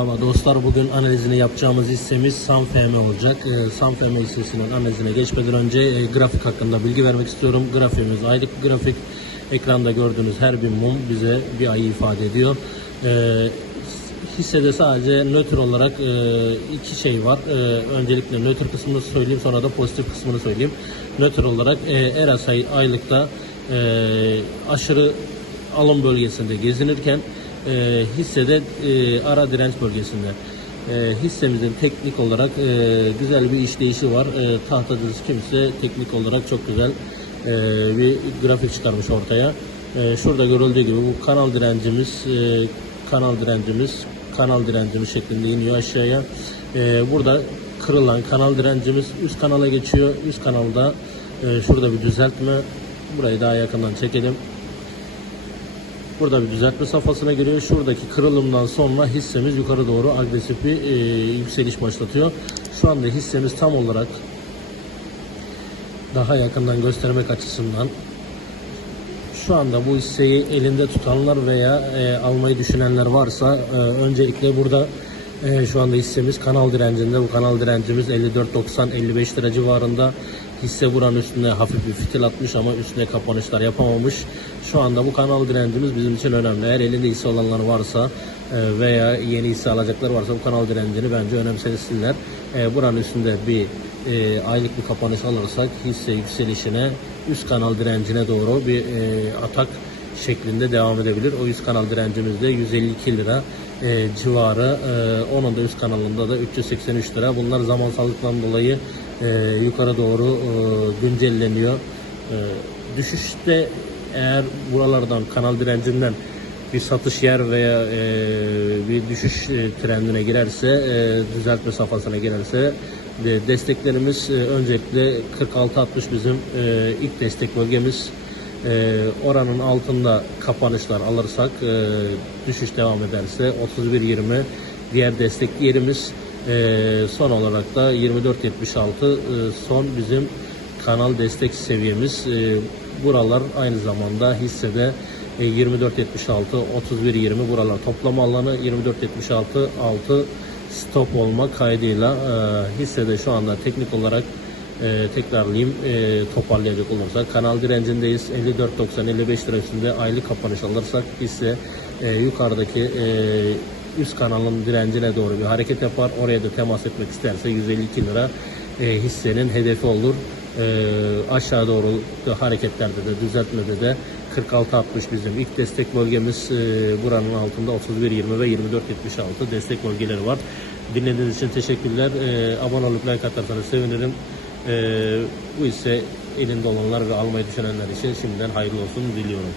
Ama dostlar bugün analizini yapacağımız hissemiz SamFM olacak. Ee, SamFM hissesinin analizine geçmeden önce e, grafik hakkında bilgi vermek istiyorum. Grafiğimiz aylık grafik. Ekranda gördüğünüz her bir mum bize bir ayı ifade ediyor. Ee, hissede sadece nötr olarak e, iki şey var. E, öncelikle nötr kısmını söyleyeyim sonra da pozitif kısmını söyleyeyim. Nötr olarak e, RSI aylıkta e, aşırı alım bölgesinde gezinirken e, hissede e, ara direnç bölgesinde. E, hissemizin teknik olarak e, güzel bir işleyişi var. E, tahtacısı kimse teknik olarak çok güzel e, bir grafik çıkarmış ortaya. E, şurada görüldüğü gibi bu kanal direncimiz e, kanal direncimiz kanal direncimiz şeklinde iniyor aşağıya. E, burada kırılan kanal direncimiz üst kanala geçiyor. Üst kanalda e, şurada bir düzeltme. Burayı daha yakından çekelim. Burada bir düzeltme safhasına giriyor. Şuradaki kırılımdan sonra hissemiz yukarı doğru agresif bir e, yükseliş başlatıyor. Şu anda hissemiz tam olarak daha yakından göstermek açısından şu anda bu hisseyi elinde tutanlar veya e, almayı düşünenler varsa e, öncelikle burada e, şu anda hissemiz kanal direncinde. Bu kanal direncimiz 54.90-55 lira civarında. Hisse buranın üstüne hafif bir fitil atmış ama üstüne kapanışlar yapamamış. Şu anda bu kanal direncimiz bizim için önemli. Eğer elinde hisse olanlar varsa e, veya yeni hisse alacaklar varsa bu kanal direncini bence önemsesinler. E, buranın üstünde bir e, aylık bir kapanış alırsak hisse yükselişine üst kanal direncine doğru bir atak şeklinde devam edebilir. O üst kanal direncimiz de 152 lira e, civarı. E, onun da üst kanalında da 383 lira. Bunlar zamansallıktan dolayı e, yukarı doğru e, güncelleniyor. E, düşüşte eğer buralardan kanal direncinden bir satış yer veya e, bir düşüş e, trendine girerse, e, düzeltme safhasına girerse de desteklerimiz e, öncelikle 46-60 bizim e, ilk destek bölgemiz. E, oranın altında kapanışlar alırsak e, düşüş devam ederse 31-20 diğer destek yerimiz. E, son olarak da 24-76 e, son bizim kanal destek seviyemiz. E, buralar aynı zamanda hissede e, 24.76, 31.20 buralar toplama alanı 24.76 altı stop olma kaydıyla e, hissede şu anda teknik olarak e, tekrarlayayım e, toparlayacak olursak kanal direncindeyiz 54.90 55 lira üstünde aylık kapanış alırsak hisse e, yukarıdaki e, üst kanalın direncine doğru bir hareket yapar oraya da temas etmek isterse 152 lira e, hissenin hedefi olur e, aşağı doğru da hareketlerde de düzeltmede de 46-60 bizim ilk destek bölgemiz e, buranın altında 31-20 ve 24-76 destek bölgeleri var. Dinlediğiniz için teşekkürler. E, abone olup like atarsanız sevinirim. E, bu ise elinde olanlar ve almayı düşünenler için şimdiden hayırlı olsun diliyorum.